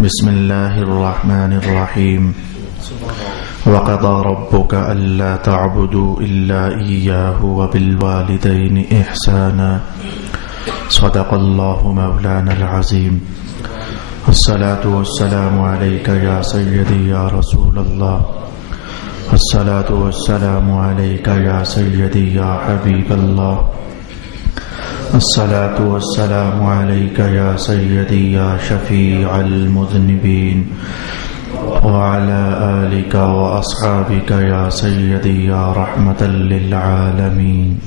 بسم الله الرحمن الرحيم وقضى ربك ألا تعبدوا إلا إياه وبالوالدين إحسانا صدق الله مولانا العظيم الصلاة والسلام عليك يا سيدي يا رسول الله الصلاة والسلام عليك يا سيدي يا حبيب الله الصلاة والسلام عليك يا سيدي يا شفيع المذنبين وعلى آلك وأصحابك يا سيدي يا رحمة للعالمين.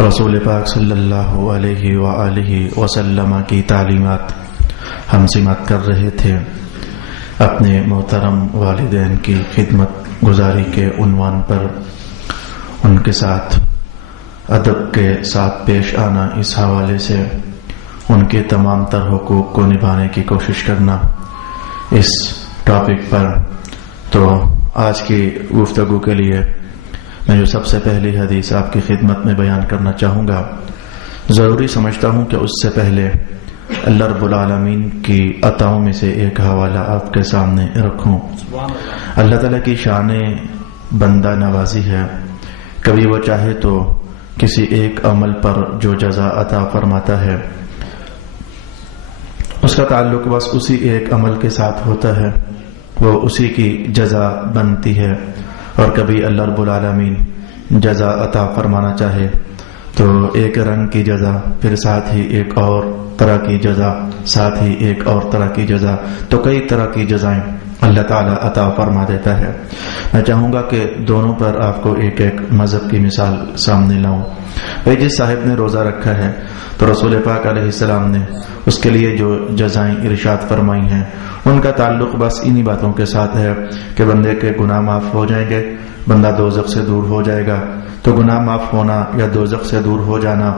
رسول پاک صلی اللہ علیہ وآلہ وسلم کی تعلیمات ہم سماعت کر رہے تھے. اپنے محترم والدین کی خدمت گزاری کے عنوان پر ان کے ساتھ ادب کے ساتھ پیش آنا، اس حوالے سے ان کے تمام تر حقوق کو نبھانے کی کوشش کرنا، اس ٹاپک پر. تو آج کی گفتگو کے لیے میں جو سب سے پہلی حدیث آپ کی خدمت میں بیان کرنا چاہوں گا، ضروری سمجھتا ہوں کہ اس سے پہلے اللہ رب العالمین کی عطاؤں میں سے ایک حوالہ آپ کے سامنے رکھوں. اللہ تعالیٰ کی شان بندہ نوازی ہے. کبھی وہ چاہے تو کسی ایک عمل پر جو جزا عطا فرماتا ہے اس کا تعلق بس اسی ایک عمل کے ساتھ ہوتا ہے، وہ اسی کی جزا بنتی ہے. اور کبھی اللہ رب العالمین جزا عطا فرمانا چاہے تو ایک رنگ کی جزا، پھر ساتھ ہی ایک اور طرح کی جزا، ساتھ ہی ایک اور طرح کی جزا، تو کئی طرح کی جزائیں اللہ تعالیٰ عطا فرما دیتا ہے. میں چاہوں گا کہ دونوں پر آپ کو ایک ایک مذہب کی مثال سامنے لاؤں. بھائی جس صاحب نے روزہ رکھا ہے تو رسول پاک علیہ السلام نے اس کے لیے جو جزائیں ارشاد فرمائی ہیں ان کا تعلق بس انہی باتوں کے ساتھ ہے کہ بندے کے گناہ معاف ہو جائیں گے، بندہ دوزخ سے دور ہو جائے گا. تو گناہ معاف ہونا یا دوزخ سے دور ہو جانا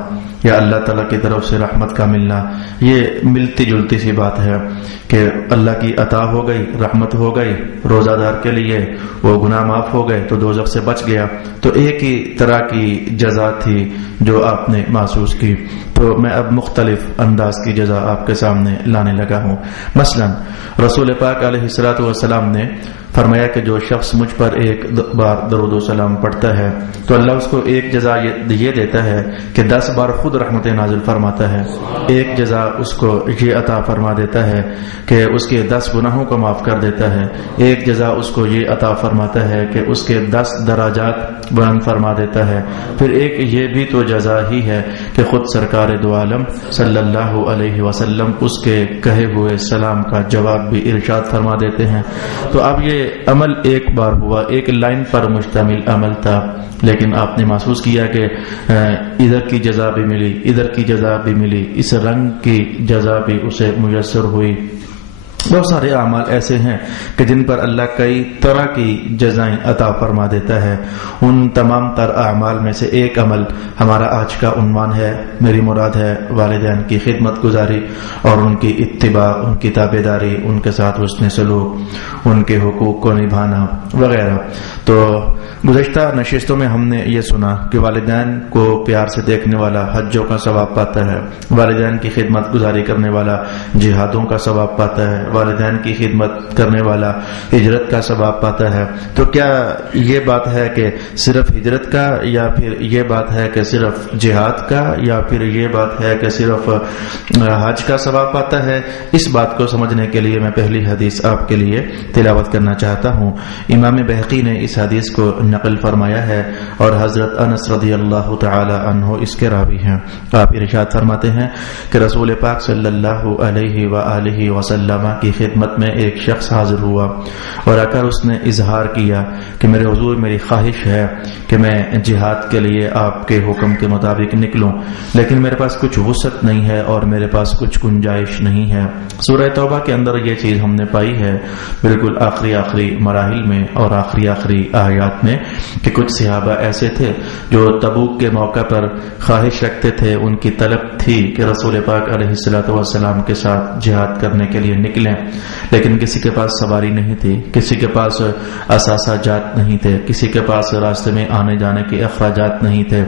یا اللہ تعالیٰ کی طرف سے رحمت کا ملنا، یہ ملتی جلتی سی بات ہے کہ اللہ کی عطا ہو گئی، رحمت ہو گئی روزہ دار کے لیے، وہ گناہ معاف ہو گئے تو دوزخ سے بچ گیا. تو ایک ہی طرح کی جزا تھی جو آپ نے محسوس کی. تو میں اب مختلف انداز کی جزا آپ کے سامنے لانے لگا ہوں. مثلا رسول پاک علیہ الصلوۃ والسلام نے فرمایا کہ جو شخص مجھ پر ایک بار درود و سلام پڑھتا ہے تو اللہ اس کو ایک جزا یہ دیتا ہے کہ 10 بار خود رحمت نازل فرماتا ہے. ایک جزا اس کو یہ عطا فرما دیتا ہے کہ اس کے 10 گناہوں کو معاف کر دیتا ہے. ایک جزا اس کو یہ عطا فرماتا ہے کہ اس کے 10 دراجات بلند فرما دیتا ہے. پھر ایک یہ بھی تو جزا ہی ہے کہ خود سرکار دو عالم صلی اللہ علیہ وسلم اس کے کہے ہوئے سلام کا جواب بھی ارشاد فرما دیتے ہیں. تو اب یہ عمل ایک بار ہوا، ایک لائن پر مشتمل عمل تھا، لیکن آپ نے محسوس کیا کہ ادھر کی جزا بھی ملی، ادھر کی جزا بھی ملی، اس رنگ کی جزا بھی اسے میسر ہوئی. بہت سارے اعمال ایسے ہیں کہ جن پر اللہ کئی طرح کی جزائیں عطا فرما دیتا ہے. ان تمام تر اعمال میں سے ایک عمل ہمارا آج کا عنوان ہے. میری مراد ہے والدین کی خدمت گزاری اور ان کی اتباع، ان کی تابعداری، ان کے ساتھ حسن سلوک، ان کے حقوق کو نبھانا وغیرہ. تو گزشتہ نشستوں میں ہم نے یہ سنا کہ والدین کو پیار سے دیکھنے والا حجوں کا ثواب پاتا ہے، والدین کی خدمت گزاری کرنے والا جہادوں کا ثواب پاتا ہے، والدین کی خدمت کرنے والا ہجرت کا ثواب پاتا ہے. تو کیا یہ بات ہے کہ صرف ہجرت کا، یا پھر یہ بات ہے کہ صرف جہاد کا، یا پھر یہ بات ہے کہ صرف حج کا ثواب پاتا ہے؟ اس بات کو سمجھنے کے لیے میں پہلی حدیث آپ کے لیے تلاوت کرنا چاہتا ہوں. امام بہقی نے اس حدیث کو نقل فرمایا ہے اور حضرت انس رضی اللہ تعالی عنہ اس کے راوی ہیں. آپ ارشاد فرماتے ہیں کہ رسول پاک صلی اللہ علیہ وآلہ وسلم کی خدمت میں ایک شخص حاضر ہوا اور آ کر اس نے اظہار کیا کہ میرے حضور، میری خواہش ہے کہ میں جہاد کے لیے آپ کے حکم کے مطابق نکلوں، لیکن میرے پاس کچھ وسعت نہیں ہے اور میرے پاس کچھ گنجائش نہیں ہے. سورہ توبہ کے اندر یہ چیز ہم نے پائی ہے بالکل آخری مراحل میں اور آخری آیات میں کہ کچھ صحابہ ایسے تھے جو تبوک کے موقع پر خواہش رکھتے تھے، ان کی طلب تھی کہ رسول پاک علیہ الصلوۃ والسلام کے ساتھ جہاد کرنے کے لیے نکلیں، لیکن کسی کے پاس سواری نہیں تھی، کسی کے پاس اثاثہ جات نہیں تھے، کسی کے پاس راستے میں آنے جانے کے اخراجات نہیں تھے۔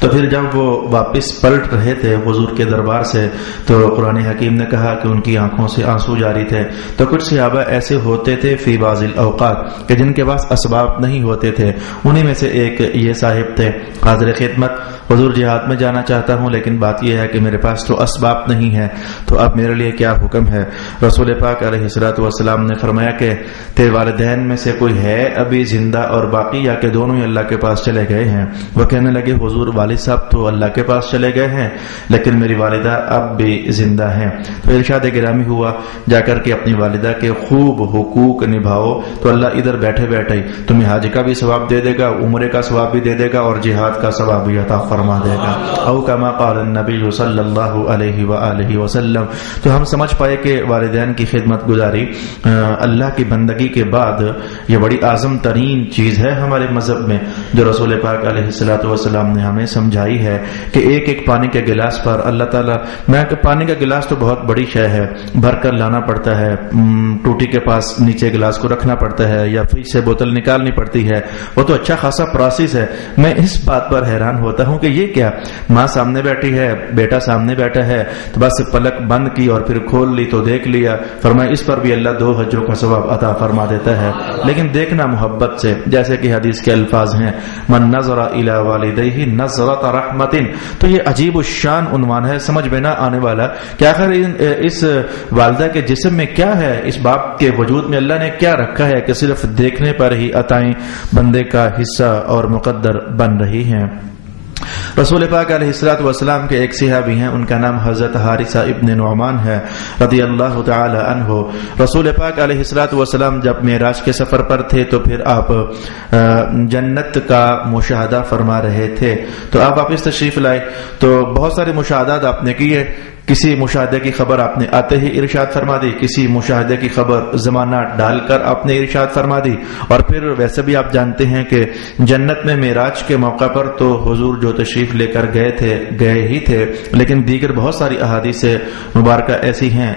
تو پھر جب وہ واپس پلٹ رہے تھے حضور کے دربار سے تو قرآن حکیم نے کہا کہ ان کی آنکھوں سے آنسو جاری تھے۔ تو کچھ صحابہ ایسے ہوتے تھے فی بعض الاوقات کہ جن کے پاس اسباب نہیں ہوتے تھے، انہی میں سے ایک یہ صاحب تھے۔ حاضر خدمت، حضور جہاد میں جانا چاہتا ہوں لیکن بات یہ ہے کہ میرے پاس تو اسباب نہیں ہے، تو اب میرے لیے کیا حکم ہے؟ رسول پاک علیہ الصلوۃ والسلام نے فرمایا کہ تیرے والدین میں سے کوئی ہے ابھی زندہ اور باقی، یا کہ دونوں ہی اللہ کے پاس چلے گئے ہیں؟ وہ کہنے لگے حضور والد صاحب تو اللہ کے پاس چلے گئے ہیں لیکن میری والدہ اب بھی زندہ ہیں۔ تو ارشاد گرامی ہوا جا کر کے اپنی والدہ کے خوب حقوق نبھاؤ تو اللہ ادھر بیٹھے بیٹھے تمہیں حج کا بھی ثواب دے دے گا، عمرے کا ثواب بھی دے دے گا اور جہاد کا ثواب بھی عطا فرما دے گا۔ او کما قال النبی صلی اللہ علیہ وآلہ وسلم۔ تو ہم سمجھ پائے کہ والدین کی خدمت گزاری اللہ کی بندگی کے بعد یہ بڑی اعظم ترین چیز ہے ہمارے مذہب میں، جو رسول پاک علیہ الصلوۃ والسلام نے ہمیں سمجھائی ہے کہ ایک ایک پانی کے گلاس پر اللہ تعالیٰ، میں کہ پانی کا گلاس تو بہت بڑی شے ہے، بھر کر لانا پڑتا ہے، ٹوٹی کے پاس نیچے گلاس کو رکھنا پڑتا ہے یا فریج سے بوتل نکالنی پڑتی ہے، وہ تو اچھا خاصا پروسیس ہے۔ میں اس بات پر حیران ہوتا ہوں کہ یہ کیا، ماں سامنے بیٹھی ہے، بیٹا سامنے بیٹھا ہے، تو بس پلک بند کی اور پھر کھول لی تو دیکھ لیا، فرمایا اس پر بھی اللہ 2 حجوں کا ثواب عطا فرما دیتا ہے۔ لیکن دیکھنا محبت سے، جیسے کہ حدیث کے الفاظ ہیں من نظر الی والدیہ نظرۃ رحمت، تو یہ عجیب الشان عنوان ہے، سمجھ میں نہ آنے والا کہ آخر اس والدہ کے جسم میں کیا ہے، اس باپ کے وجود میں اللہ نے کیا رکھا ہے کہ صرف دیکھنے پر ہی عطائیں بندے کا حصہ اور مقدر بن رہی ہیں۔ رسول پاک علیہ الصلوۃ والسلام کے ایک صحابی ہیں، ان کا نام حضرت حارثہ ابن نعمان ہے رضی اللہ تعالی عنہ۔ رسول پاک علیہ الصلوۃ والسلام جب معراج کے سفر پر تھے تو پھر آپ جنت کا مشاہدہ فرما رہے تھے، تو آپ واپس تشریف لائے تو بہت سارے مشاہدات آپ نے کیے۔ کسی مشاہدے کی خبر آپ نے آتے ہی ارشاد فرما دی، کسی مشاہدے کی خبر زمانہ ڈال کر آپ نے ارشاد فرما دی، اور پھر ویسے بھی آپ جانتے ہیں کہ جنت میں معراج کے موقع پر تو حضور جو تشریف لے کر گئے ہی تھے، لیکن دیگر بہت ساری احادیث مبارکہ ایسی ہیں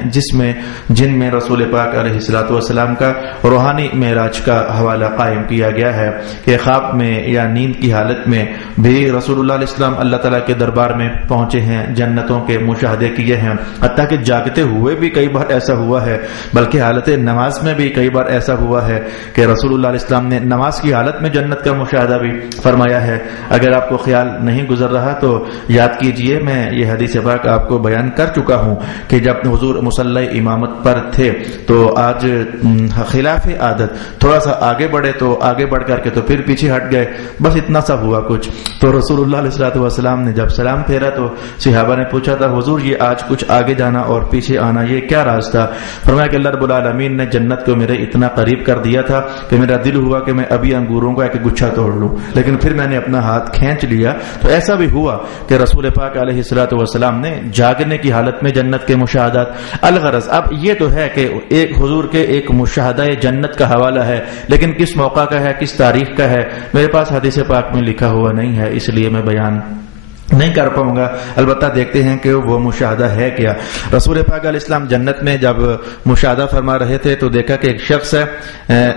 جن میں رسول پاک علیہ الصلوۃ والسلام کا روحانی معراج کا حوالہ قائم کیا گیا ہے کہ خواب میں یا نیند کی حالت میں بھی رسول اللہ علیہ السلام اللہ تعالیٰ کے دربار میں پہنچے ہیں، جنتوں کے مشاہدے کیے ہیں، حتیٰ کہ جاگتے ہوئے بھی کئی بار ایسا ہوا ہے، بلکہ حالت نماز میں بھی کئی بار ایسا ہوا ہے کہ رسول اللہ علیہ السلام نے نماز کی حالت میں جنت کا مشاہدہ بھی فرمایا ہے۔ اگر آپ کو خیال نہیں گزر رہا تو یاد کیجئے، میں یہ حدیث پاک آپ کو بیان کر چکا ہوں کہ جب حضور مصلی امامت پر تھے تو آج خلاف عادت تھوڑا سا آگے بڑھے تو آگے بڑھ کر کے تو پھر پیچھے ہٹ گئے، بس اتنا سا ہوا کچھ۔ تو رسول اللہ علیہ السلام نے جب سلام پھیرا تو صحابہ نے پوچھا تھا حضور یہ آج کچھ آگے جانا اور پیچھے آنا یہ کیا راز تھا؟ فرمایا کہ اللہ رب العالمین نے جنت کو میرے اتنا قریب کر دیا تھا کہ میرا دل ہوا کہ میں ابھی انگوروں کا ایک گچھا توڑ لوں، لیکن پھر میں نے اپنا ہاتھ کھینچ لیا۔ تو ایسا بھی ہوا کہ رسول پاک علیہ الصلوۃ والسلام نے جاگنے کی حالت میں جنت کے مشاہدات۔ الغرض اب یہ تو ہے کہ ایک حضور کے ایک مشاہدہ جنت کا حوالہ ہے، لیکن کس موقع کا ہے، کس تاریخ کا ہے، میرے پاس حدیث پاک میں لکھا ہوا نہیں ہے، اس لیے میں بیان نہیں کر پاؤں گا۔ البتہ دیکھتے ہیں کہ وہ مشاہدہ ہے کیا۔ رسول پاک علیہ السلام جنت میں جب مشاہدہ فرما رہے تھے تو دیکھا کہ ایک شخص ہے،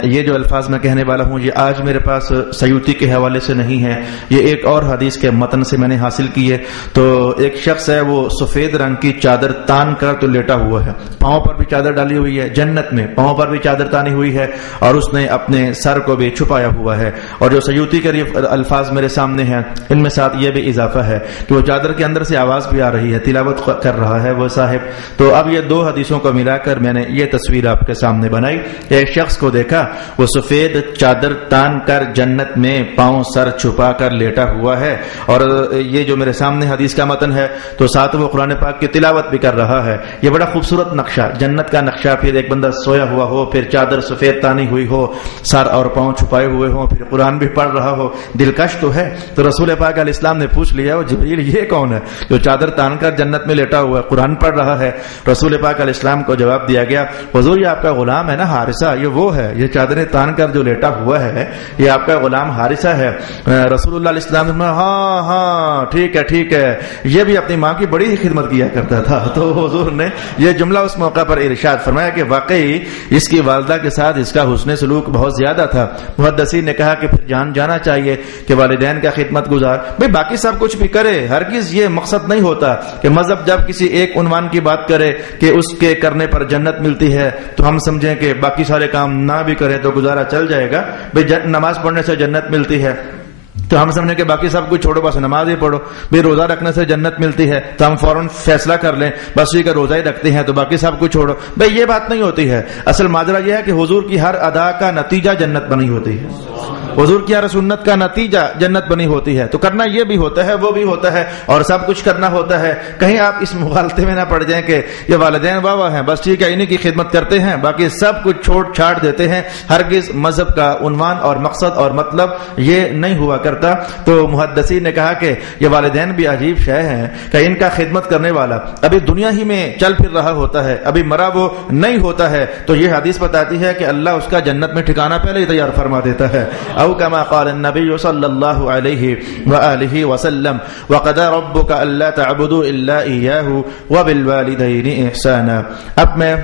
یہ جو الفاظ میں کہنے والا ہوں یہ آج میرے پاس سیوطی کے حوالے سے نہیں ہے، یہ ایک اور حدیث کے متن سے میں نے حاصل کی ہے۔ تو ایک شخص ہے وہ سفید رنگ کی چادر تان کر تو لیٹا ہوا ہے، پاؤں پر بھی چادر ڈالی ہوئی ہے، جنت میں پاؤں پر بھی چادر تانی ہوئی ہے، اور اس نے اپنے سر کو بھی چھپایا ہوا ہے۔ اور جو سیوطی کے الفاظ میرے سامنے ہیں ان میں ساتھ یہ بھی اضافہ ہے کہ وہ چادر کے اندر سے آواز بھی آ رہی ہے، تلاوت کر رہا ہے وہ صاحب۔ تو اب یہ 2 حدیثوں کو ملا کر میں نے یہ تصویر آپ کے سامنے بنائی۔ ایک شخص کو دیکھا وہ سفید چادر تان کر جنت میں پاؤں سر چھپا کر لیٹا ہوا ہے، اور یہ جو میرے سامنے حدیث کا متن ہے تو ساتھ وہ قرآن پاک کی تلاوت بھی کر رہا ہے۔ یہ بڑا خوبصورت نقشہ، جنت کا نقشہ، پھر ایک بندہ سویا ہوا ہو، پھر چادر سفید تانی ہوئی ہو، سر اور پاؤں چھپائے ہوئے ہوں، پھر قرآن بھی پڑھ رہا ہو، دلکش تو ہے۔ تو رسول پاک علیہ السلام نے پوچھ لیا وہ جبریل یہ کون ہے جو چادر تان کر جنت میں لیٹا ہوا ہے، قرآن پڑھ رہا ہے؟ رسول پاک علیہ السلام کو جواب دیا گیا حضور یہ آپ کا غلام ہے نا حارثہ، یہ وہ ہے، یہ چادریں تان کر جو لیٹا ہوا ہے یہ آپ کا غلام حارثہ ہے۔ رسول اللہ علیہ السلام نے ہاں ہاں ٹھیک ہے ٹھیک ہے، یہ بھی اپنی ماں کی بڑی ہی خدمت کیا کرتا تھا۔ تو حضور نے یہ جملہ اس موقع پر ارشاد فرمایا کہ واقعی اس کی والدہ کے ساتھ اس کا حسن سلوک بہت زیادہ تھا۔ محدثین نے کہا کہ پھر جانا چاہیے کہ والدین کا خدمت گزار بھئی باقی سب کچھ بھی کرے، ہرگز یہ مقصد نہیں ہوتا کہ مذہب جب کسی ایک عنوان کی بات کرے کہ اس کے کرنے پر جنت ملتی ہے تو ہم سمجھیں کہ باقی سارے کام نہ بھی کریں تو گزارا چل جائے گا۔ بھئی نماز پڑھنے سے جنت ملتی ہے تو ہم سمجھیں کہ باقی سب کچھ چھوڑو بس نماز ہی پڑھو، بھی روزہ رکھنے سے جنت ملتی ہے تو ہم فوراً فیصلہ کر لیں بس یہ کہ روزہ ہی رکھتے ہیں تو باقی سب کچھ چھوڑو۔ بھئی یہ بات نہیں ہوتی ہے، اصل ماجرا یہ ہے کہ حضور کی ہر ادا کا نتیجہ جنت بنی ہوتی ہے، حضور کی ہر سنت کا نتیجہ جنت بنی ہوتی ہے۔ تو کرنا یہ بھی ہوتا ہے وہ بھی ہوتا ہے اور سب کچھ کرنا ہوتا ہے۔ کہیں آپ اس مغالطے میں نہ پڑ جائیں کہ یہ والدین واہ ہیں بس ٹھیک ہے انہی کی خدمت کرتے ہیں باقی سب کچھ چھوڑ چھاڑ دیتے ہیں، ہرگز مذہب کا عنوان اور مقصد اور مطلب یہ نہیں ہوا کرتا۔ تو محدثین نے کہا کہ یہ والدین بھی عجیب شے ہیں کہ ان کا خدمت کرنے والا ابھی دنیا ہی میں چل پھر رہا ہوتا ہے، ابھی مرا وہ نہیں ہوتا ہے تو یہ حدیث بتاتی ہے کہ اللہ اس کا جنت میں ٹھکانہ پہلے ہی تیار فرما دیتا ہے۔ او کما قال النبی صلی اللہ علیہ وآلہ وسلم وقضى ربك الا تعبدوا الا اياه وبالوالدين احسانا۔ اب میں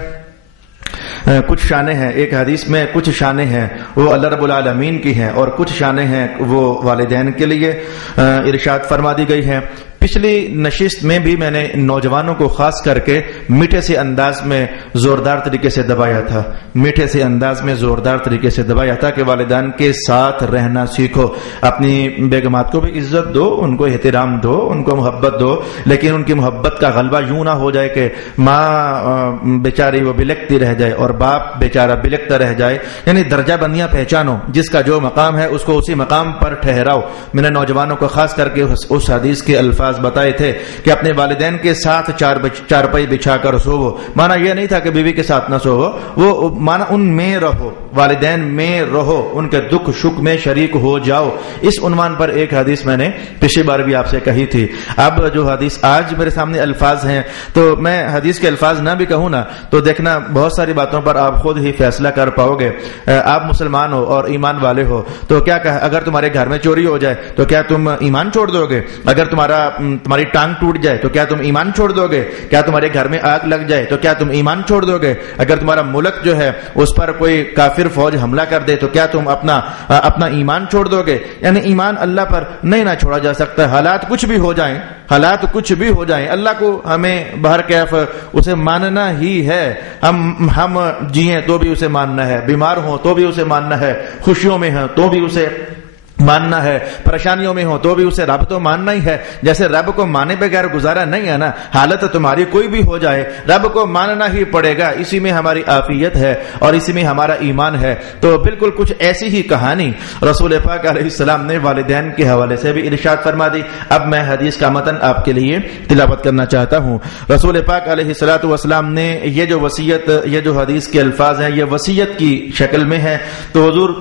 کچھ شانیں ہیں، ایک حدیث میں کچھ شانیں ہیں وہ اللہ رب العالمین کی ہیں اور کچھ شانیں ہیں وہ والدین کے لیے ارشاد فرما دی گئی ہیں۔ پچھلی نشست میں بھی میں نے نوجوانوں کو خاص کر کے میٹھے سے انداز میں زوردار طریقے سے دبایا تھا، میٹھے سے انداز میں زوردار طریقے سے دبایا تھا کہ والدین کے ساتھ رہنا سیکھو، اپنی بیگمات کو بھی عزت دو، ان کو احترام دو، ان کو محبت دو، لیکن ان کی محبت کا غلبہ یوں نہ ہو جائے کہ ماں بیچاری وہ بلکتی رہ جائے اور باپ بیچارہ بلکتا رہ جائے، یعنی درجہ بندیاں پہچانو، جس کا جو مقام ہے اس کو اسی مقام پر ٹھہراؤ۔ میں نے نوجوانوں کو خاص کر کے اس حدیث کے الفاظ بتائے تھے کہ اپنے والدین کے ساتھ چارپائی بچھا کر سوو، مانا یہ نہیں تھا کہ بیوی کے ساتھ نہ سوو، وہ مانا ان میں رہو، والدین میں رہو، ان کے دکھ سکھ میں شریک ہو جاؤ۔ اس عنوان پر ایک حدیث میں نے پچھلی بار بھی آپ سے کہی تھی۔ اب جو حدیث آج میرے سامنے الفاظ ہیں تو میں حدیث کے الفاظ نہ بھی کہوں نا تو دیکھنا بہت ساری باتوں پر آپ خود ہی فیصلہ کر پاؤ گے۔ آپ مسلمان ہو اور ایمان والے ہو تو کیا کہ اگر تمہارے گھر میں چوری ہو جائے تو کیا تم ایمان چھوڑ دو گے؟ اگر تمہاری ٹانگ ٹوٹ جائے تو کیا تم ایمان چھوڑ دو گے؟ کیا تمہارے گھر میں آگ لگ جائے تو کیا تم ایمان چھوڑ دو گے؟ اگر تمہارا ملک جو ہے اس پر کوئی کافر فوج حملہ کر دے تو کیا تم اپنا ایمان چھوڑ دو گے؟ یعنی ایمان اللہ پر نہیں نہ چھوڑا جا سکتا، حالات کچھ بھی ہو جائیں، حالات کچھ بھی ہو جائیں، اللہ کو ہمیں بہر کیف اسے ماننا ہی ہے۔ ہم جیئیں تو بھی اسے ماننا ہے، بیمار ہوں تو بھی اسے ماننا ہے، خوشیوں میں ہیں تو بھی اسے ماننا ہے، پریشانیوں میں ہو تو بھی اسے رب تو ماننا ہی ہے۔ جیسے رب کو مانے بغیر گزارا نہیں ہے نا، حالت تمہاری کوئی بھی ہو جائے رب کو ماننا ہی پڑے گا، اسی میں ہماری عافیت ہے اور اسی میں ہمارا ایمان ہے۔ تو بالکل کچھ ایسی ہی کہانی رسول پاک علیہ السلام نے والدین کے حوالے سے بھی ارشاد فرما دی۔ اب میں حدیث کا متن آپ کے لیے تلاوت کرنا چاہتا ہوں۔ رسول پاک علیہ السلام نے یہ جو وصیت، یہ جو حدیث کے الفاظ ہیں یہ وصیت کی شکل میں ہے۔ تو حضور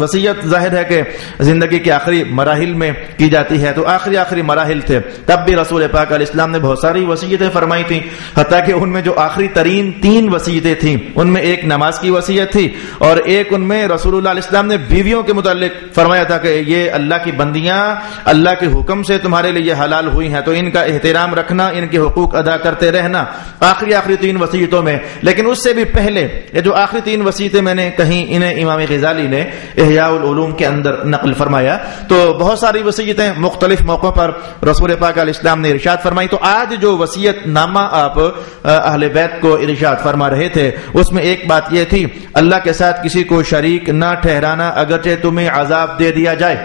وصیت ظاہر ہے کہ زندگی کے آخری مراحل میں کی جاتی ہے، تو آخری مراحل تھے، تب بھی رسول پاک علیہ السلام نے بہت ساری وصیتیں فرمائی تھیں، حتیٰ کہ ان میں جو آخری ترین 3 وصیتیں تھیں ان میں ایک نماز کی وصیت تھی اور ایک ان میں رسول اللہ علیہ السلام نے بیویوں کے متعلق فرمایا تھا کہ یہ اللہ کی بندیاں اللہ کے حکم سے تمہارے لیے حلال ہوئی ہیں تو ان کا احترام رکھنا، ان کے حقوق ادا کرتے رہنا، آخری 3 وصیتوں میں۔ لیکن اس سے بھی پہلے یہ جو آخری 3 وصیتیں میں نے کہیں، انہیں امام غزالی نے احیاء العلوم کے اندر نقل فرمایا۔ تو بہت ساری وصیتیں مختلف موقعوں پر رسول پاک علیہ السلام نے ارشاد فرمائی۔ تو آج جو وصیت نامہ آپ اہل بیت کو ارشاد فرما رہے تھے اس میں ایک بات یہ تھی، اللہ کے ساتھ کسی کو شریک نہ ٹھہرانا اگرچہ تمہیں عذاب دے دیا جائے،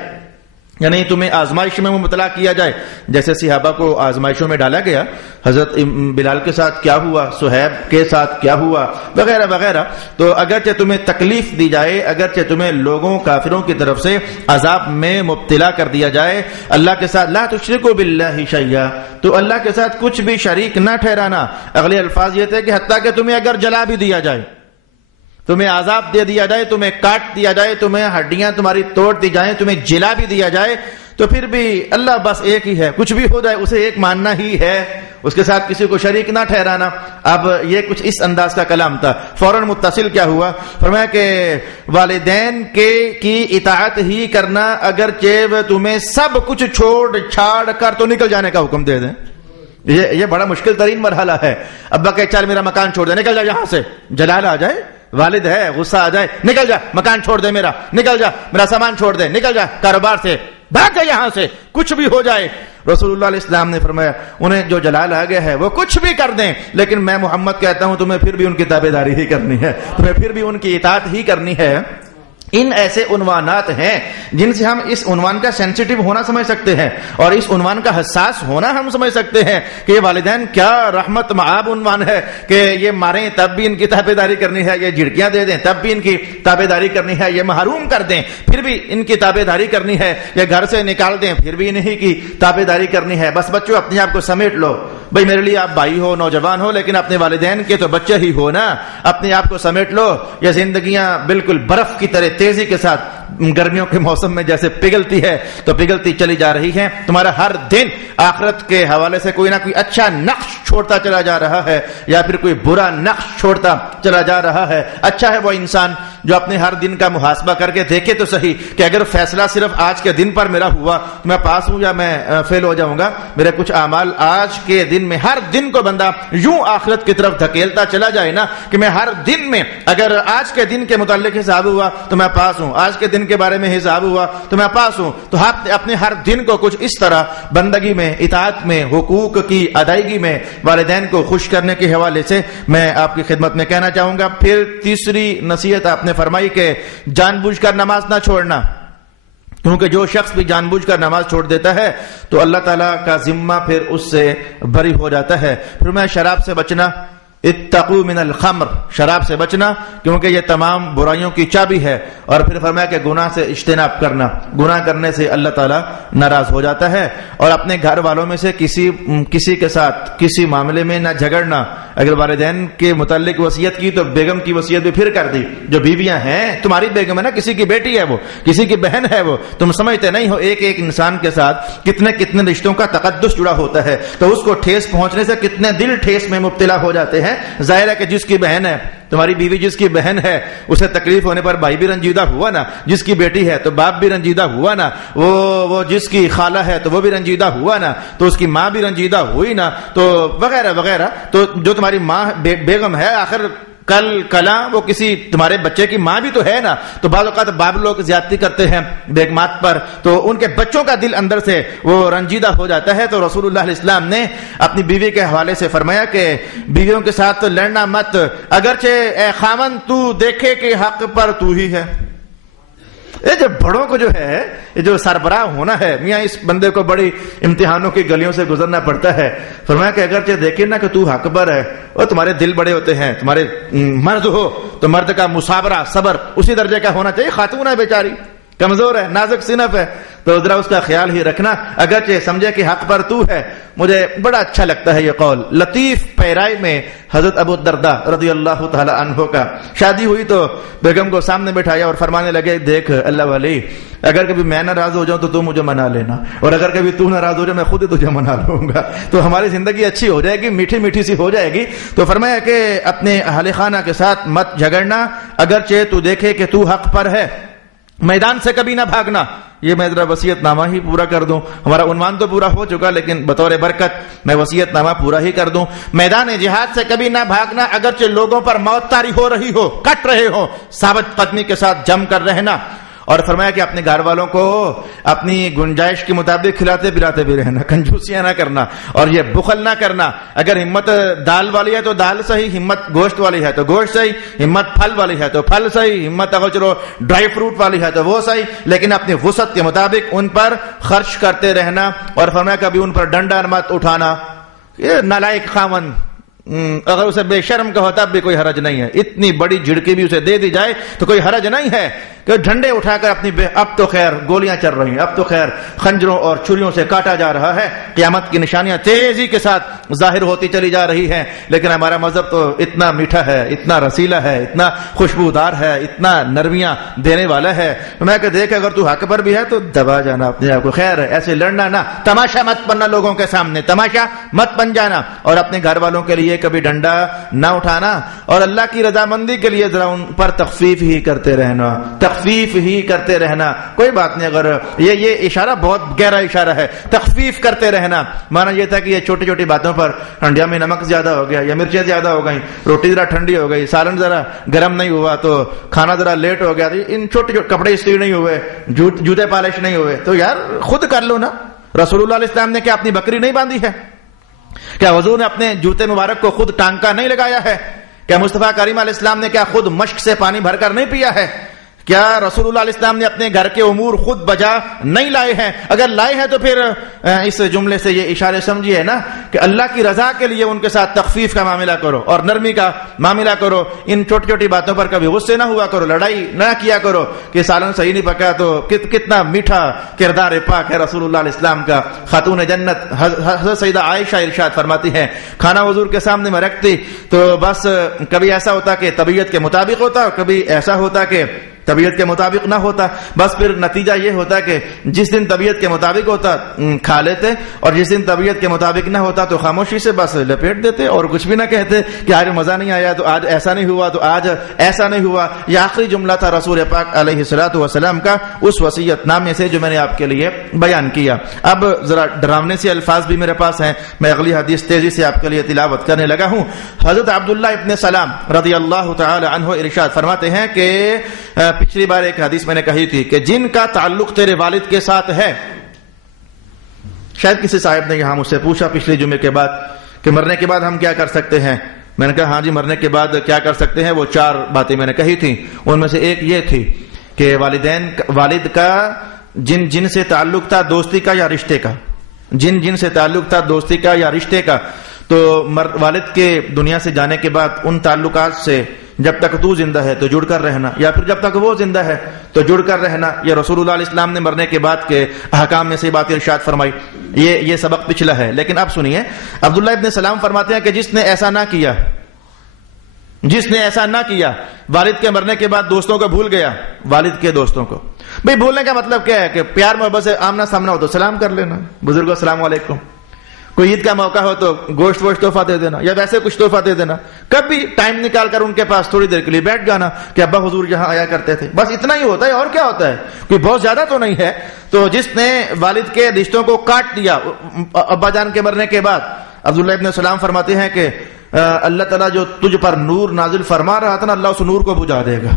یعنی تمہیں آزمائش میں مبتلا کیا جائے، جیسے صحابہ کو آزمائشوں میں ڈالا گیا، حضرت بلال کے ساتھ کیا ہوا، صہیب کے ساتھ کیا ہوا، وغیرہ وغیرہ۔ تو اگرچہ تمہیں تکلیف دی جائے، اگرچہ تمہیں لوگوں کافروں کی طرف سے عذاب میں مبتلا کر دیا جائے، اللہ کے ساتھ لا تشرکوا باللہ شیئا، تو اللہ کے ساتھ کچھ بھی شریک نہ ٹھہرانا۔ اگلے الفاظ یہ تھے کہ حتیٰ کہ تمہیں اگر جلا بھی دیا جائے، تمہیں عذاب دے دیا جائے، تمہیں کاٹ دیا جائے، تمہیں ہڈیاں تمہاری توڑ دی جائیں، تمہیں جلا بھی دیا جائے، تو پھر بھی اللہ بس ایک ہی ہے، کچھ بھی ہو جائے اسے ایک ماننا ہی ہے، اس کے ساتھ کسی کو شریک نہ ٹھہرانا۔ اب یہ کچھ اس انداز کا کلام تھا۔ فوراً متصل کیا ہوا، فرمایا کہ والدین کی اطاعت ہی کرنا، اگرچہ تمہیں سب کچھ چھوڑ چھاڑ کر تو نکل جانے کا حکم دے دیں۔ یہ بڑا مشکل ترین مرحلہ ہے۔ ابا کہ چل میرا مکان چھوڑ دے، نکل جا یہاں سے، جلال آ جائے، والد ہے غصہ آ جائے، نکل جا مکان چھوڑ دے میرا، نکل جا میرا سامان چھوڑ دے، نکل جا کاروبار سے، بھاگ جا یہاں سے، کچھ بھی ہو جائے۔ رسول اللہ علیہ السلام نے فرمایا انہیں جو جلال آ گیا ہے وہ کچھ بھی کر دیں، لیکن میں محمد کہتا ہوں تمہیں پھر بھی ان کی تابعداری ہی کرنی ہے، تمہیں پھر بھی ان کی اطاعت ہی کرنی ہے۔ ان ایسے عنوانات ہیں جن سے ہم اس عنوان کا سینسیٹیو ہونا سمجھ سکتے ہیں، اور اس عنوان کا حساس ہونا ہم سمجھ سکتے ہیں کہ یہ والدین کیا رحمت معاب عنوان ہے کہ یہ ماریں تب بھی ان کی تابعداری کرنی ہے، یہ جھڑکیاں دے دیں تب بھی ان کی تابعداری کرنی ہے، یہ محروم کر دیں پھر بھی ان کی تابعداری کرنی ہے، یہ گھر سے نکال دیں پھر بھی انہی کی تابعداری کرنی ہے۔ بس بچوں اپنے آپ کو سمیٹ لو، بھئی میرے لیے آپ بھائی ہو، نوجوان ہو، لیکن اپنے والدین کے تو بچے ہی ہو نا، اپنے آپ کو سمیٹ لو۔ یہ زندگیاں بالکل برف کی طرح تیزی کے ساتھ گرمیوں کے موسم میں جیسے پگھلتی ہے تو پگھلتی چلی جا رہی ہے۔ تمہارا ہر دن آخرت کے حوالے سے کوئی نہ کوئی اچھا نقش چھوڑتا چلا جا رہا ہے یا پھر کوئی برا نقش چھوڑتا چلا جا رہا ہے۔ اچھا ہے وہ انسان جو اپنے ہر دن کا محاسبہ کر کے دیکھے تو صحیح کہ اگر فیصلہ صرف آج کے دن پر میرا ہوا تو میں پاس ہوں یا میں فیل ہو جاؤں گا۔ میرے کچھ اعمال آج کے دن میں، ہر دن کو بندہ یوں آخرت کی طرف دھکیلتا چلا جائے نا کہ میں ہر دن میں اگر آج کے دن کے متعلق حساب ہوا تو میں پاس ہوں، آج کے دن کے بارے میں حساب ہوا تو میں پاس ہوں، تو اپنے ہر دن کو کچھ اس طرح بندگی میں، اطاعت میں، حقوق کی ادائیگی میں، والدین کو خوش کرنے کے حوالے سے میں آپ کی خدمت میں کہنا چاہوں گا۔ پھر تیسری نصیحت آپ نے فرمائی کہ جان بوجھ کر نماز نہ چھوڑنا، کیونکہ جو شخص بھی جان بوجھ کر نماز چھوڑ دیتا ہے تو اللہ تعالیٰ کا ذمہ پھر اس سے بری ہو جاتا ہے۔ پھر میں شراب سے بچنا، اتقوا من الخمر، شراب سے بچنا کیونکہ یہ تمام برائیوں کی چابی ہے۔ اور پھر فرمایا کہ گناہ سے اجتناب کرنا، گناہ کرنے سے اللہ تعالیٰ ناراض ہو جاتا ہے۔ اور اپنے گھر والوں میں سے کسی کے ساتھ کسی معاملے میں نہ جھگڑنا۔ اگر والدین کے متعلق وصیت کی تو بیگم کی وصیت بھی پھر کر دی۔ جو بیویاں ہیں تمہاری بیگم ہے نا، کسی کی بیٹی ہے وہ، کسی کی بہن ہے وہ، تم سمجھتے نہیں ہو ایک ایک انسان کے ساتھ کتنے رشتوں کا تقدس جڑا ہوتا ہے، تو اس کو ٹھیس پہنچنے سے کتنے دل ٹھیس میں مبتلا ہو جاتے ہیں۔ ظاہر ہے کہ جس کی بہن ہے تمہاری بیوی، جس کی بہن ہے اسے تکلیف ہونے پر بھائی بھی رنجیدہ ہوا نا، جس کی بیٹی ہے تو باپ بھی رنجیدہ ہوا نا، وہ جس کی خالہ ہے تو وہ بھی رنجیدہ ہوا نا، تو اس کی ماں بھی رنجیدہ ہوئی نا، تو وغیرہ وغیرہ۔ تو جو تمہاری ماں بیگم ہے آخر کل وہ کسی تمہارے بچے کی ماں بھی تو ہے نا، تو بعض اوقات باپ لوگ زیادتی کرتے ہیں بیگمات پر تو ان کے بچوں کا دل اندر سے وہ رنجیدہ ہو جاتا ہے۔ تو رسول اللہ علیہ السلام نے اپنی بیوی کے حوالے سے فرمایا کہ بیویوں کے ساتھ لڑنا مت، اگرچہ اے خاوند تو دیکھے کہ حق پر تو ہی ہے۔ یہ جو بڑوں کو جو ہے، یہ جو سربراہ ہونا ہے، میاں اس بندے کو بڑی امتحانوں کی گلیوں سے گزرنا پڑتا ہے۔ فرمایا کہ اگرچہ دیکھے نا کہ تو حق پر ہے، اور تمہارے دل بڑے ہوتے ہیں، تمہارے مرد ہو تو مرد کا مصابرہ صبر اسی درجے کا ہونا چاہیے۔ خاتون ہے بیچاری، کمزور ہے، نازک صنف ہے، تو ذرا اس کا خیال ہی رکھنا، اگرچہ سمجھے کہ حق پر تو ہے۔ مجھے بڑا اچھا لگتا ہے یہ قول لطیف پیرائی میں حضرت ابو الدرداء رضی اللہ تعالی عنہ کا۔ شادی ہوئی تو بیگم کو سامنے بٹھایا اور فرمانے لگے، دیکھ اللہ والی، اگر کبھی میں ناراض ہو جاؤں تو مجھے منا لینا، اور اگر کبھی تو ناراض ہو جائے میں خود ہی تجھے منا لوں گا، تو ہماری زندگی اچھی ہو جائے گی، میٹھی میٹھی سی ہو جائے گی۔ تو فرمایا کہ اپنے اہل خانہ کے ساتھ مت جھگڑنا، اگرچہ تو دیکھے کہ تو حق پر ہے، میدان سے کبھی نہ بھاگنا۔ یہ میں ذرا وصیت نامہ ہی پورا کر دوں، ہمارا عنوان تو پورا ہو چکا لیکن بطور برکت میں وصیت نامہ پورا ہی کر دوں۔ میدان جہاد سے کبھی نہ بھاگنا، اگرچہ لوگوں پر موت طاری ہو رہی ہو، کٹ رہے ہو، ثابت قدمی کے ساتھ جم کر رہنا۔ اور فرمایا کہ اپنے گھر والوں کو اپنی گنجائش کے مطابق کھلاتے پلاتے بھی رہنا، کنجوسیاں نہ کرنا اور یہ بخل نہ کرنا۔ اگر ہمت دال والی ہے تو دال صحیح، ہمت گوشت والی ہے تو گوشت صحیح، ہمت پھل والی ہے تو پھل صحیح، ہمت اگر چلو ڈرائی فروٹ والی ہے تو وہ صحیح، لیکن اپنی وسعت کے مطابق ان پر خرچ کرتے رہنا۔ اور فرمایا کبھی ان پر ڈنڈا مت اٹھانا، یہ نالائق خاوند، اگر اسے بے شرم کا ہوتا بھی کوئی حرج نہیں ہے، اتنی بڑی جھڑکی بھی اسے دے دی جائے تو کوئی حرج نہیں ہے کہ ڈنڈے اٹھا کر اب تو خیر گولیاں چل رہی ہیں، اب تو خیر خنجروں اور چھریوں سے کاٹا جا رہا ہے، قیامت کی نشانیاں تیزی کے ساتھ ظاہر ہوتی چلی جا رہی ہیں، لیکن ہمارا مذہب تو اتنا میٹھا ہے، اتنا رسیلا ہے، اتنا خوشبودار ہے، اتنا نرمیاں دینے والا ہے، میں کہ دیکھ اگر تو حق پر بھی ہے تو دبا جانا اپنے آپ کو، خیر ہے ایسے لڑنا نہ، تماشا مت بننا لوگوں کے سامنے، تماشا مت بن جانا، اور اپنے گھر والوں کے لیے کبھی ڈنڈا نہ اٹھانا، اور اللہ کی رضامندی کے لیے ذرا ان پر تخفیف ہی کرتے رہنا، تخفیف ہی کرتے رہنا، کوئی بات نہیں، اگر یہ اشارہ بہت گہرا اشارہ ہے، تخفیف کرتے رہنا، مانا یہ تھا کہ یہ چھوٹی چھوٹی باتوں پر ہنڈیا میں نمک زیادہ ہو گیا یا مرچیں زیادہ ہو گئی، روٹی ذرا ٹھنڈی ہو گئی، سالن ذرا گرم نہیں ہوا تو کھانا ذرا لیٹ ہو گیا، ان چھوٹے چھوٹے کپڑے استری نہیں ہوئے، جوتے پالش نہیں ہوئے، تو یار خود کر لو نا۔ رسول اللہ علیہ السلام نے کیا اپنی بکری نہیں باندھی ہے؟ کیا حضور نے اپنے جوتے مبارک کو خود ٹانکا نہیں لگایا ہے؟ کیا مصطفیٰ کریم علیہ السلام نے کیا خود مشک سے پانی بھر کر نہیں پیا ہے؟ کیا رسول اللہ علیہ السلام نے اپنے گھر کے امور خود بجا نہیں لائے ہیں؟ اگر لائے ہیں تو پھر اس جملے سے یہ اشارے سمجھیے نا کہ اللہ کی رضا کے لیے ان کے ساتھ تخفیف کا معاملہ کرو اور نرمی کا معاملہ کرو، ان چھوٹی چھوٹی باتوں پر کبھی غصے نہ ہوا کرو، لڑائی نہ کیا کرو کہ سالن صحیح نہیں پکا تو کتنا میٹھا کردار پاک ہے رسول اللہ علیہ السلام کا۔ خاتون جنت حضرت سیدہ عائشہ ارشاد فرماتی ہیں کھانا حضور کے سامنے میں رکھتی تو بس کبھی ایسا ہوتا کہ طبیعت کے مطابق ہوتا اور کبھی ایسا ہوتا کہ طبیعت کے مطابق نہ ہوتا، بس پھر نتیجہ یہ ہوتا کہ جس دن طبیعت کے مطابق ہوتا کھا لیتے اور جس دن طبیعت کے مطابق نہ ہوتا تو خاموشی سے بس لپیٹ دیتے اور کچھ بھی نہ کہتے کہ آج مزہ نہیں آیا تو آج ایسا نہیں ہوا تو آج ایسا نہیں ہوا۔ یہ آخری جملہ تھا رسول پاک علیہ الصلوۃ والسلام کا اس وصیت نامے سے جو میں نے آپ کے لیے بیان کیا۔ اب ذرا ڈراونے سے الفاظ بھی میرے پاس ہیں، میں اگلی حدیث تیزی سے آپ کے لیے تلاوت کرنے لگا ہوں۔ حضرت عبداللہ ابن سلام رضی اللہ تعالی عنہ ارشاد فرماتے ہیں کہ پچھلی بار ایک حدیث میں نے کہی تھی کہ جن کا تعلق تیرے والد کے ساتھ ہے، شاید کسی صاحب نے یہاں مجھ سے پوچھا پچھلے جمعے کے بعد کہ مرنے کے بعد ہم کیا کر سکتے ہیں، میں نے کہا ہاں جی مرنے کے بعد کیا کر سکتے ہیں، وہ 4 باتیں میں نے کہی تھی، ان میں سے ایک یہ تھی کہ والد کا جن سے تعلق تھا دوستی کا یا رشتے کا، جن سے تعلق تھا دوستی کا یا رشتے کا، تو والد کے دنیا سے جانے کے بعد ان تعلقات سے جب تک تو زندہ ہے تو جڑ کر رہنا، یا پھر جب تک وہ زندہ ہے تو جڑ کر رہنا۔ یہ رسول اللہ علیہ السلام نے مرنے کے بعد کے احکام میں سے بات ارشاد فرمائی، یہ سبق پچھلا ہے۔ لیکن اب سنیے، عبداللہ ابن سلام فرماتے ہیں کہ جس نے ایسا نہ کیا والد کے مرنے کے بعد دوستوں کو بھول گیا، والد کے دوستوں کو، بھئی بھولنے کا مطلب کیا ہے کہ پیار محبت سے آمنا سامنا ہو تو سلام کر لینا، بزرگوں السلام علیکم، کوئی عید کا موقع ہو تو گوشت تحفہ دے دینا یا ویسے کچھ تحفہ دے دینا، کبھی ٹائم نکال کر ان کے پاس تھوڑی دیر کے لیے بیٹھ جانا کہ ابا حضور یہاں آیا کرتے تھے، بس اتنا ہی ہوتا ہے، اور کیا ہوتا ہے، کوئی بہت زیادہ تو نہیں ہے۔ تو جس نے والد کے رشتوں کو کاٹ دیا ابا جان کے مرنے کے بعد، عبداللہ ابن سلام فرماتے ہیں کہ اللہ تعالیٰ جو تجھ پر نور نازل فرما رہا تھا نا، اللہ اس نور کو بجھا دے گا۔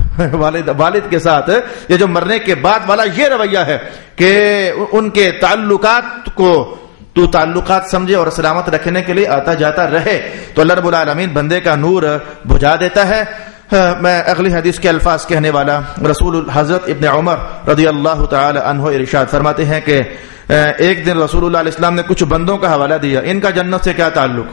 والد کے ساتھ یہ جو مرنے کے بعد والا یہ رویہ ہے کہ ان کے تعلقات کو تو تعلقات سمجھے اور سلامت رکھنے کے لیے آتا جاتا رہے تو اللہ رب العالمین بندے کا نور بجھا دیتا ہے۔ میں اگلی حدیث کے الفاظ کہنے والا، رسول حضرت ابن عمر رضی اللہ تعالی عنہ ارشاد فرماتے ہیں کہ ایک دن رسول اللہ علیہ السلام نے کچھ بندوں کا حوالہ دیا، ان کا جنت سے کیا تعلق،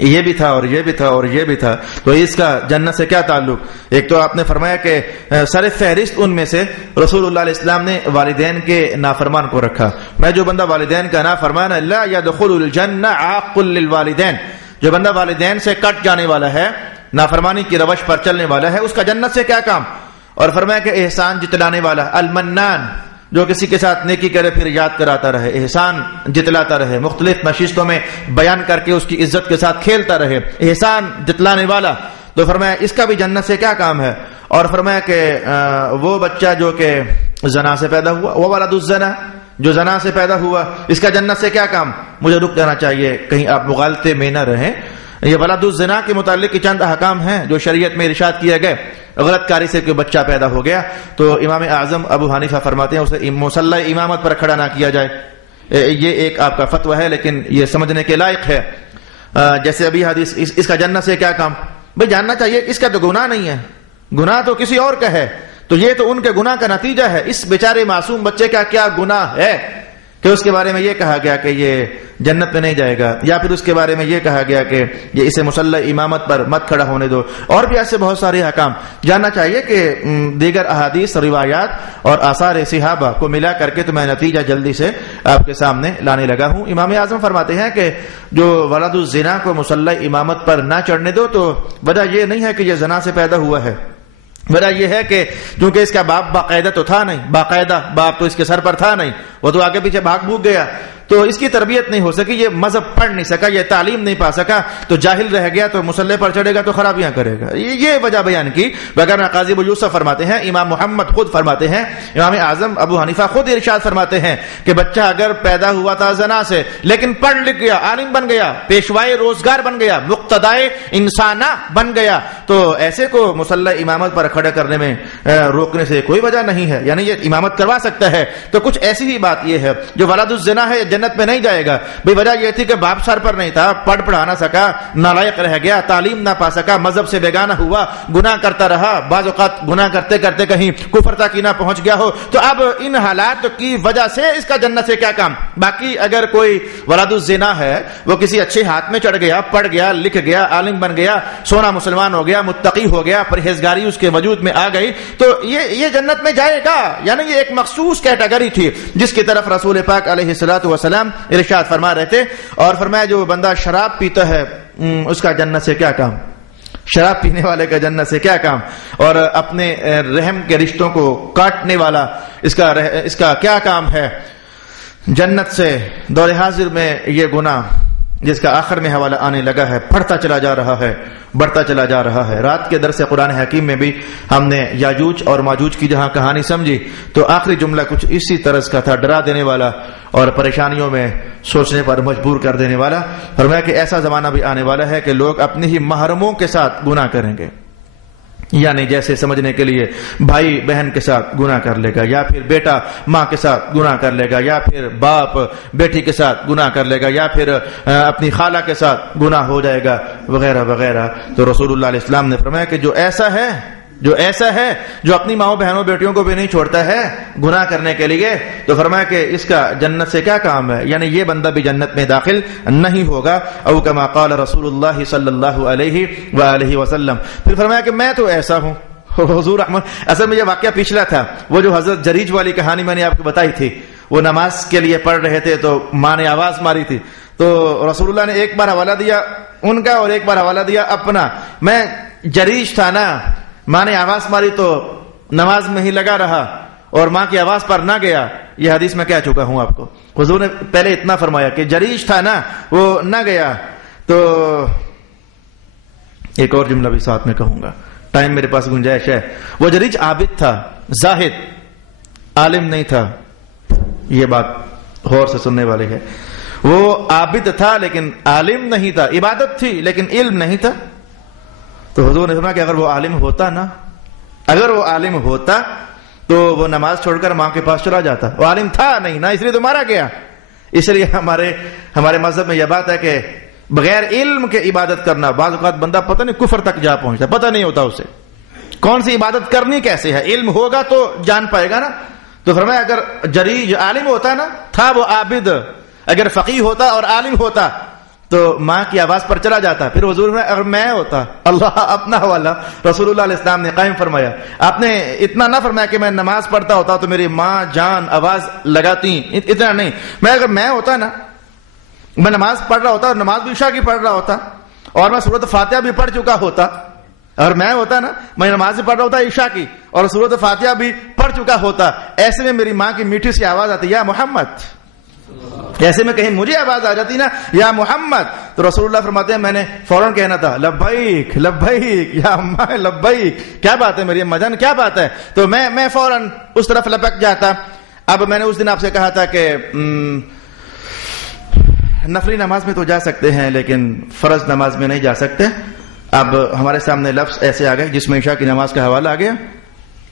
یہ بھی تھا اور یہ بھی تھا اور یہ بھی تھا، تو اس کا جنت سے کیا تعلق؟ ایک تو آپ نے فرمایا کہ سر فہرست ان میں سے رسول اللہ علیہ السلام نے والدین کے نافرمان کو رکھا۔ میں جو بندہ والدین کا نافرمان ہے، لا يدخل الجنہ عاق للوالدین، جو بندہ والدین سے کٹ جانے والا ہے، نافرمانی کی روش پر چلنے والا ہے، اس کا جنت سے کیا کام؟ اور فرمایا کہ احسان جتلانے والا، المنان، جو کسی کے ساتھ نیکی کرے پھر یاد کراتا رہے، احسان جتلاتا رہے، مختلف نشستوں میں بیان کر کے اس کی عزت کے ساتھ کھیلتا رہے، احسان جتلانے والا، تو فرمایا اس کا بھی جنت سے کیا کام ہے؟ اور فرمایا کہ وہ بچہ جو کہ زنا سے پیدا ہوا، وہ ولد الزنا، جو زنا سے پیدا ہوا، اس کا جنت سے کیا کام؟ مجھے رک جانا چاہیے کہیں آپ مغالطے میں نہ رہیں، یہ ولد الزنا کے متعلق کی چند احکام ہیں جو شریعت میں ارشاد کیے گئے۔ غلط کاری سے کوئی بچہ پیدا ہو گیا تو امام اعظم ابو حنیفہ فرماتے ہیں اسے مصلی امامت پر کھڑا نہ کیا جائے، یہ ایک آپ کا فتویٰ ہے لیکن یہ سمجھنے کے لائق ہے۔ جیسے ابھی حدیث اس کا جنت سے کیا کام، بھئی جاننا چاہیے، اس کا تو گناہ نہیں ہے، گناہ تو کسی اور کا ہے، تو یہ تو ان کے گناہ کا نتیجہ ہے، اس بیچارے معصوم بچے کا کیا گناہ ہے کہ اس کے بارے میں یہ کہا گیا کہ یہ جنت میں نہیں جائے گا، یا پھر اس کے بارے میں یہ کہا گیا کہ یہ اسے مصلی امامت پر مت کھڑا ہونے دو، اور بھی ایسے بہت سارے احکام جاننا چاہیے کہ دیگر احادیث، روایات اور آثار صحابہ کو ملا کر کے تو میں نتیجہ جلدی سے آپ کے سامنے لانے لگا ہوں۔ امام اعظم فرماتے ہیں کہ جو ولد الزنا کو مصلی امامت پر نہ چڑھنے دو، تو وجہ یہ نہیں ہے کہ یہ زنا سے پیدا ہوا ہے، وجہ یہ ہے کہ چونکہ اس کا باپ باقاعدہ تو تھا نہیں، باقاعدہ باپ تو اس کے سر پر تھا نہیں، وہ تو آگے پیچھے بھاگ بھوگ گیا، تو اس کی تربیت نہیں ہو سکی، یہ مذہب پڑھ نہیں سکا، یہ تعلیم نہیں پا سکا، تو جاہل رہ گیا، تو مصلی پر چڑھے گا تو خرابیاں کرے گا، یہ وجہ بیان کی۔ وغیرہ قاضی ابو یوسف فرماتے ہیں، امام محمد خود فرماتے ہیں، امام اعظم ابو حنیفہ خود ارشاد فرماتے ہیں کہ بچہ اگر پیدا ہوا تھا زنا سے لیکن پڑھ لکھ گیا، عالم بن گیا، پیشوائے روزگار بن گیا، مقتدائے انسانہ بن گیا، تو ایسے کو مصلی امامت پر کھڑا کرنے میں روکنے سے کوئی وجہ نہیں ہے، یعنی یہ امامت کروا سکتا ہے۔ تو کچھ ایسی ہی بات یہ ہے، جو ولد الزنا ہے جنت میں نہیں جائے گا، بھئی وجہ یہ تھی کہ باپ سر پر نہیں تھا، پڑھا نہ سکا، نالائق رہ گیا، تعلیم نہ پا سکا، مذہب سے بیگانہ ہوا، گناہ کرتا رہا، بعض اوقات گناہ کرتے کرتے کہیں کفر تک ہی نہ پہنچ گیا ہو، تو اب ان حالات کی وجہ سے اس کا جنت سے کیا کام۔ باقی اگر کوئی ولد الزنا ہے، وہ کسی اچھے ہاتھ میں چڑھ گیا، پڑھ گیا، لکھ گیا، عالم بن گیا، سونا مسلمان ہو گیا، متقی ہو گیا، پرہیزگاری اس کے وجود میں آ گئی، تو یہ جنت میں جائے گا، یعنی یہ ایک مخصوص کیٹیگری تھی جس کی طرف رسول پاک علیہ الصلوۃ والسلام ارشاد فرما رہے تھے۔ اور فرمایا جو بندہ شراب پیتا ہے اس کا جنت سے کیا کام، شراب پینے والے کا جنت سے کیا کام، اور اپنے رحم کے رشتوں کو کاٹنے والا اس کا کیا کام ہے جنت سے۔ دور حاضر میں یہ گناہ جس کا آخر میں حوالہ آنے لگا ہے بڑھتا چلا جا رہا ہے، بڑھتا چلا جا رہا ہے۔ رات کے درس قرآن حکیم میں بھی ہم نے یاجوج اور ماجوج کی جہاں کہانی سمجھی تو آخری جملہ کچھ اسی طرز کا تھا، ڈرا دینے والا اور پریشانیوں میں سوچنے پر مجبور کر دینے والا۔ فرمایا کہ ایسا زمانہ بھی آنے والا ہے کہ لوگ اپنے ہی محرموں کے ساتھ گناہ کریں گے، یعنی جیسے سمجھنے کے لیے بھائی بہن کے ساتھ گناہ کر لے گا، یا پھر بیٹا ماں کے ساتھ گناہ کر لے گا، یا پھر باپ بیٹی کے ساتھ گناہ کر لے گا، یا پھر اپنی خالہ کے ساتھ گناہ ہو جائے گا، وغیرہ وغیرہ۔ تو رسول اللہ علیہ السلام نے فرمایا کہ جو ایسا ہے جو اپنی ماؤں بہنوں بیٹیوں کو بھی نہیں چھوڑتا ہے گناہ کرنے کے لیے، تو فرمایا کہ اس کا جنت سے کیا کام ہے، یعنی یہ بندہ بھی جنت میں داخل نہیں ہوگا۔ او کما قال رسول اللہ صلی اللہ علیہ وآلہ وسلم۔ پھر فرمایا کہ میں تو ایسا ہوں، حضور احمد، اصل میں یہ واقعہ پچھلا تھا، وہ جو حضرت جریج والی کہانی میں نے آپ کو بتائی تھی، وہ نماز کے لیے پڑھ رہے تھے تو ماں نے آواز ماری تھی، تو رسول اللہ نے ایک بار حوالہ دیا ان کا اور ایک بار حوالہ دیا اپنا۔ میں جریج تھا نا، ماں نے آواز ماری تو نماز میں ہی لگا رہا اور ماں کی آواز پر نہ گیا، یہ حدیث میں کہہ چکا ہوں آپ کو۔ حضور نے پہلے اتنا فرمایا کہ جریج تھا نا، وہ نہ گیا۔ تو ایک اور جملہ بھی ساتھ میں کہوں گا، ٹائم میرے پاس گنجائش ہے۔ وہ جریج عابد تھا، زاہد، عالم نہیں تھا، یہ بات غور سے سننے والے ہے۔ وہ عابد تھا لیکن عالم نہیں تھا، عبادت تھی لیکن علم نہیں تھا۔ تو حضور نے فرمایا کہ اگر وہ عالم ہوتا تو وہ نماز چھوڑ کر ماں کے پاس چلا جاتا، وہ عالم تھا نہیں نا، اس لیے تو مارا گیا۔ اس لیے ہمارے مذہب میں یہ بات ہے کہ بغیر علم کے عبادت کرنا، بعض اوقات بندہ پتہ نہیں کفر تک جا پہنچتا، پتہ نہیں ہوتا اسے کون سی عبادت کرنی کیسے ہے، علم ہوگا تو جان پائے گا نا۔ تو فرمایا اگر جریج عالم ہوتا نا، تھا وہ عابد، اگر فقیہ ہوتا اور عالم ہوتا تو ماں کی آواز پر چلا جاتا۔ پھر حضور میں اگر میں ہوتا، اللہ اپنا حوالہ رسول اللہ علیہ السلام نے قائم فرمایا۔ آپ نے اتنا نہ فرمایا کہ میں نماز پڑھتا ہوتا تو میری ماں جان آواز لگاتی، اتنا نہیں، اگر میں ہوتا نا، میں نماز پڑھ رہا ہوتا اور نماز بھی عشاء کی پڑھ رہا ہوتا اور میں سورۃ فاتحہ بھی پڑھ چکا ہوتا، اور میں ہوتا نا، میں نماز بھی پڑھ رہا ہوتا عشاء کی اور سورۃ فاتحہ بھی پڑھ چکا ہوتا، ایسے میں میری ماں کی میٹھی سی آواز آتی یا محمد، ایسے میں کہیں مجھے آواز آ جاتی نا یا محمد، تو رسول اللہ فرماتے ہیں میں نے فوراً کہنا تھا لبیک لبیک یا اماں لبیک، کیا بات ہے میری اماں جان، کیا بات ہے، تو میں فوراً اس طرف لپک جاتا۔ اب میں نے اس دن آپ سے کہا تھا کہ نفلی نماز میں تو جا سکتے ہیں لیکن فرض نماز میں نہیں جا سکتے۔ اب ہمارے سامنے لفظ ایسے آ گئے جس میں عشاء کی نماز کا حوالہ آ گیا،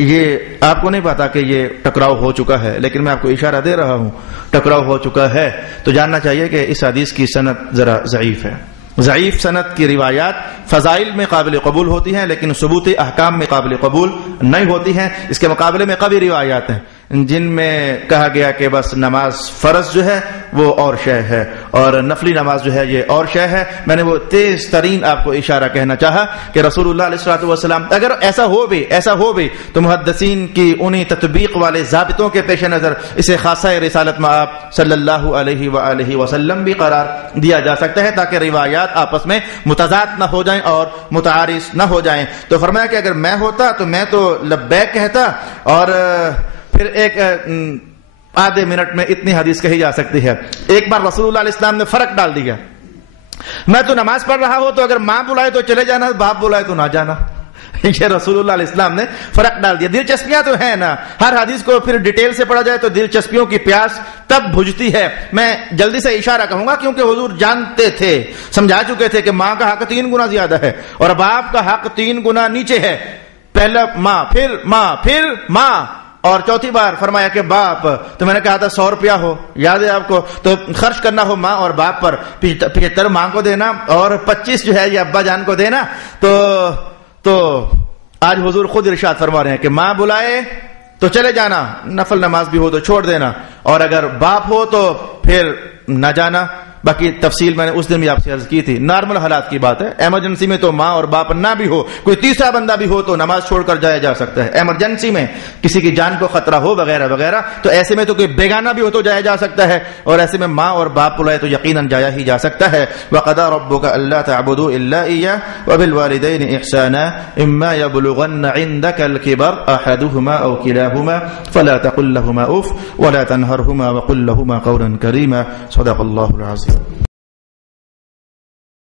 یہ آپ کو نہیں پتا کہ یہ ٹکراؤ ہو چکا ہے، لیکن میں آپ کو اشارہ دے رہا ہوں ٹکراؤ ہو چکا ہے، تو جاننا چاہیے کہ اس حدیث کی سند ذرا ضعیف ہے۔ ضعیف سند کی روایات فضائل میں قابل قبول ہوتی ہیں لیکن ثبوت احکام میں قابل قبول نہیں ہوتی ہیں، اس کے مقابلے میں قوی روایات ہیں جن میں کہا گیا کہ بس نماز فرض جو ہے وہ اور شے ہے اور نفلی نماز جو ہے یہ اور شے ہے. میں نے وہ تیز ترین آپ کو اشارہ کہنا چاہا کہ رسول اللہ علیہ الصلوۃ والسلام اگر ایسا ہو بھی تو محدثین کی انہی تطبیق والے ضابطوں کے پیش نظر اسے خاصہ رسالت میں آپ صلی اللہ علیہ وآلہ وسلم بھی قرار دیا جا سکتا ہے تاکہ روایات آپس میں متضاد نہ ہو جائیں اور متعارض نہ ہو جائیں. تو فرمایا کہ اگر میں ہوتا تو میں تو لبیک کہتا اور پھر ایک آدھے منٹ میں اتنی حدیث کہی جا سکتی ہے. ایک بار رسول اللہ علیہ السلام نے فرق ڈال دیا, میں تو نماز پڑھ رہا ہوں تو اگر ماں بلائے تو چلے جانا, باپ بلائے تو نہ جانا. یہ رسول اللہ علیہ السلام نے فرق ڈال دیا. دلچسپیاں تو ہیں نا, ہر حدیث کو پھر ڈیٹیل سے پڑھا جائے تو دلچسپیوں کی پیاس تب بجھتی ہے. میں جلدی سے اشارہ کہوں گا کیونکہ حضور جانتے تھے, سمجھا چکے تھے کہ ماں کا حق 3 گنا زیادہ ہے اور باپ کا حق 3 گنا نیچے ہے. پہلا ماں, پھر ماں, پھر ماں, اور چوتھی بار فرمایا کہ باپ. تو میں نے کہا تھا 100 روپیہ ہو, یاد ہے آپ کو, تو خرچ کرنا ہو ماں اور باپ پر, 75 ماں کو دینا اور 25 جو ہے یہ ابا جان کو دینا. تو آج حضور خود ارشاد فرما رہے ہیں کہ ماں بلائے تو چلے جانا, نفل نماز بھی ہو تو چھوڑ دینا, اور اگر باپ ہو تو پھر نہ جانا. باقی تفصیل میں نے اس دن بھی آپ سے عرض کی تھی. نارمل حالات کی بات ہے, ایمرجنسی میں تو ماں اور باپ نہ بھی ہو, کوئی تیسرا بندہ بھی ہو تو نماز چھوڑ کر جایا جا سکتا ہے. ایمرجنسی میں کسی کی جان کو خطرہ ہو وغیرہ وغیرہ, تو ایسے میں تو کوئی بیگانہ بھی ہو تو جایا جا سکتا ہے, اور ایسے میں ماں اور باپ بلائے تو یقیناً جایا ہی جا سکتا ہے. وَقَضَىٰ رَبُّكَ أَلَّا تَعْبُدُوا إِلَّا إِيَّاهُ وَبِالْوَالِدَيْنِ إِحْسَانًا إِمَّا يَبْلُغَنَّ عِندَكَ الْكِبَرَ أَحَدُهُمَا أَوْ كِلَاهُمَا فَلَا تَقُل لَّهُمَا أُفٍّ وَلَا تَنْهَرْهُمَا وَقُل لَّهُمَا قَوْلًا كَرِيمًا. صدق الله العظيم.